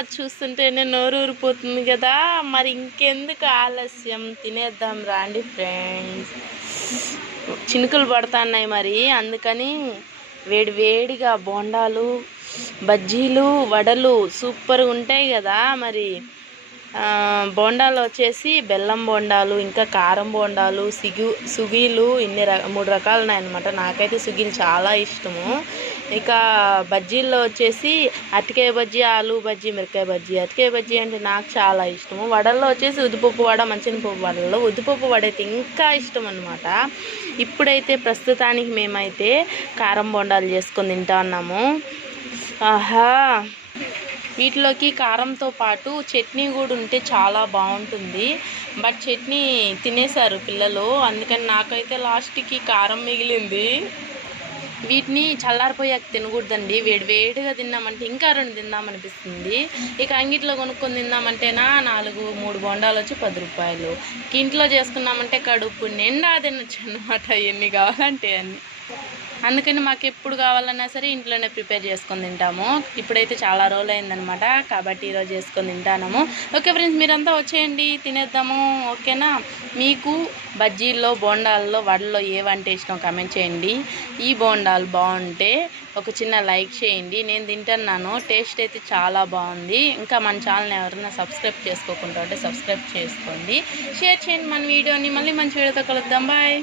అది చూస్తుంటేనే నోరు ఊరిపోతుంది కదా. మరి ఇంకెందుకు ఆలస్యం? తినేద్దాం రాండి ఫ్రెండ్స్. చినుకులు పడుతున్నాయి మరి. అందుకని వేడి వేడిగా బోండాలు బజ్జీలు వడలు సూపర్గా ఉంటాయి కదా మరి. బోండాలు వచ్చేసి బెల్లం బోండాలు ఇంకా కారం బోండాలు సిగు సుగీలు ఇన్ని ర మూడు రకాలు ఉన్నాయన్నమాట. నాకైతే సుగీలు చాలా ఇష్టము. ఇక బజ్జీల్లో వచ్చేసి అరటికాయ బజ్జీ ఆలు బజ్జీ మిరకాయ బజ్జీ. అరటికాయ బజ్జీ అంటే నాకు చాలా ఇష్టము. వడల్లో వచ్చేసి ఉద్దిపప్పు వడ మంచినపప్పు వడల్లో ఉద్దిపప్పు వడ అయితే ఇంకా ఇష్టం అనమాట ఇప్పుడైతే ప్రస్తుతానికి మేమైతే కారం బోండాలు చేసుకొని తింటా ఉన్నాము. ఆహా! వీటిలోకి కారంతో పాటు చట్నీ కూడా ఉంటే చాలా బాగుంటుంది. బట్ చట్నీ తినేశారు పిల్లలు. అందుకని నాకైతే లాస్ట్కి కారం మిగిలింది. వీటిని చల్లారిపోయాక తినకూడదండి. వేడి వేడిగా తిన్నామంటే ఇంకా రెండు తిందామనిపిస్తుంది. ఇక అంగిట్లో కొనుక్కొని తిందామంటేనా నాలుగు మూడు బొండాలు వచ్చి పది రూపాయలు. ఇంట్లో చేసుకున్నామంటే కడుపు నిండా తినొచ్చు అనమాట ఎన్ని కావాలంటే అన్ని. అందుకని మాకు ఎప్పుడు కావాలన్నా సరే ఇంట్లోనే ప్రిపేర్ చేసుకొని తింటాము. ఇప్పుడైతే చాలా రోజులు అయిందనమాట కాబట్టి ఈరోజు చేసుకొని తింటాము ఓకే ఫ్రెండ్స్ మీరంతా వచ్చేయండి తినేద్దాము. ఓకేనా? మీకు బజ్జీల్లో బోండాల్లో వడల్లో ఏవంటే ఇష్టం కమెంట్ చేయండి. ఈ బోండాలు బాగుంటే ఒక చిన్న లైక్ చేయండి. నేను తింటున్నాను. టేస్ట్ అయితే చాలా బాగుంది. ఇంకా మన ఛానల్ని ఎవరైనా సబ్స్క్రైబ్ చేసుకోకుండా ఉంటే సబ్స్క్రైబ్ చేసుకోండి. షేర్ చేయండి మన వీడియోని. మళ్ళీ మంచి వీడియోతో కలుద్దాం. బాయ్.